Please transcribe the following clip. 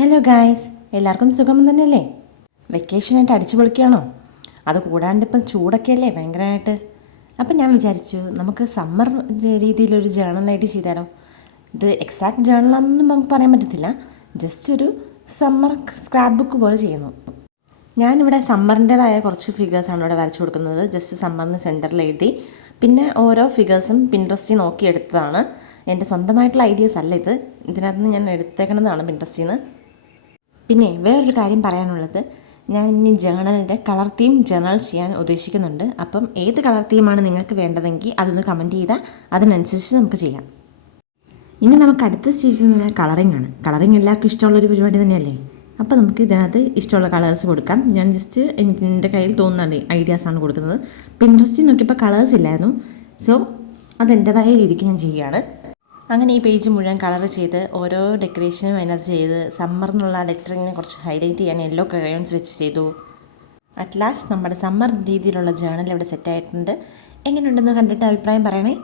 Hello guys, എല്ലാവർക്കും സുഖം തന്നെയല്ലേ? വെക്കേഷനായിട്ട് അടിച്ചു പൊളിക്കുകയാണോ? അത് കൂടാണ്ട് ഇപ്പം ചൂടൊക്കെ അല്ലേ ഭയങ്കരമായിട്ട്. അപ്പം ഞാൻ വിചാരിച്ചു നമുക്ക് സമ്മർ രീതിയിലൊരു ജേണലായിട്ട് ചെയ്താലോ. ഇത് എക്സാക്ട് ജേണലാണെന്നും നമുക്ക് പറയാൻ പറ്റത്തില്ല, ജസ്റ്റ് ഒരു സമ്മർ സ്ക്രാപ്പ് ബുക്ക് പോലെ ചെയ്യുന്നു. ഞാനിവിടെ സമ്മറിൻ്റേതായ കുറച്ച് ഫിഗേഴ്സാണ് ഇവിടെ വരച്ചു കൊടുക്കുന്നത്. ജസ്റ്റ് സമ്മറിന് സെൻറ്ററിൽ എഴുതി, പിന്നെ ഓരോ ഫിഗേഴ്സും പിൻട്രസ്റ്റിൽ നോക്കിയെടുത്തതാണ്. എൻ്റെ സ്വന്തമായിട്ടുള്ള ഐഡിയാസ് അല്ല ഇത്, ഇതിനകത്ത് നിന്ന് ഞാൻ എടുത്തേക്കണതാണ് പിൻട്രസ്റ്റിൽ നിന്ന്. പിന്നെ വേറൊരു കാര്യം പറയാനുള്ളത്, ഞാൻ ഇനി ജേണലിൻ്റെ കളർ തീം ജേണൽ ചെയ്യാൻ ഉദ്ദേശിക്കുന്നുണ്ട്. അപ്പം ഏത് കളർ തീമാണ് നിങ്ങൾക്ക് വേണ്ടതെങ്കിൽ അതൊന്ന് കമൻറ്റ് ചെയ്താൽ അതിനനുസരിച്ച് നമുക്ക് ചെയ്യാം. ഇനി നമുക്ക് അടുത്ത സ്റ്റേജിൽ നിന്ന് കളറിംഗ് ആണ്. കളറിംഗ് എല്ലാവർക്കും ഇഷ്ടമുള്ളൊരു പരിപാടി തന്നെയല്ലേ. അപ്പോൾ നമുക്ക് ഇതിനകത്ത് ഇഷ്ടമുള്ള കളേഴ്സ് കൊടുക്കാം. ഞാൻ ജസ്റ്റ് എൻ്റെ കയ്യിൽ തോന്നുന്ന ഐഡിയാസാണ് കൊടുക്കുന്നത്. പിൻട്രസ്റ്റിൽ നോക്കിയപ്പോൾ കളേഴ്സ് ഇല്ലായിരുന്നു, സോ അതെൻ്റെതായ രീതിക്ക് ഞാൻ ചെയ്യുകയാണ്. അങ്ങനെ ഈ പേജ് മുഴുവൻ കളർ ചെയ്ത് ഓരോ ഡെക്കറേഷനും അതിനകത്ത് ചെയ്ത് സമ്മർ എന്നുള്ള ലെറ്ററിങ്ങിനെ കുറച്ച് ഹൈലൈറ്റ് ചെയ്യാൻ യെല്ലോ ക്രയോൺസ് വെച്ച് ചെയ്തു. അറ്റ് ലാസ്റ്റ് നമ്മുടെ സമ്മർ രീതിയിലുള്ള ജേണൽ ഇവിടെ സെറ്റായിട്ടുണ്ട്. എങ്ങനെയുണ്ടെന്ന് കണ്ടിട്ട് അഭിപ്രായം പറയണേ.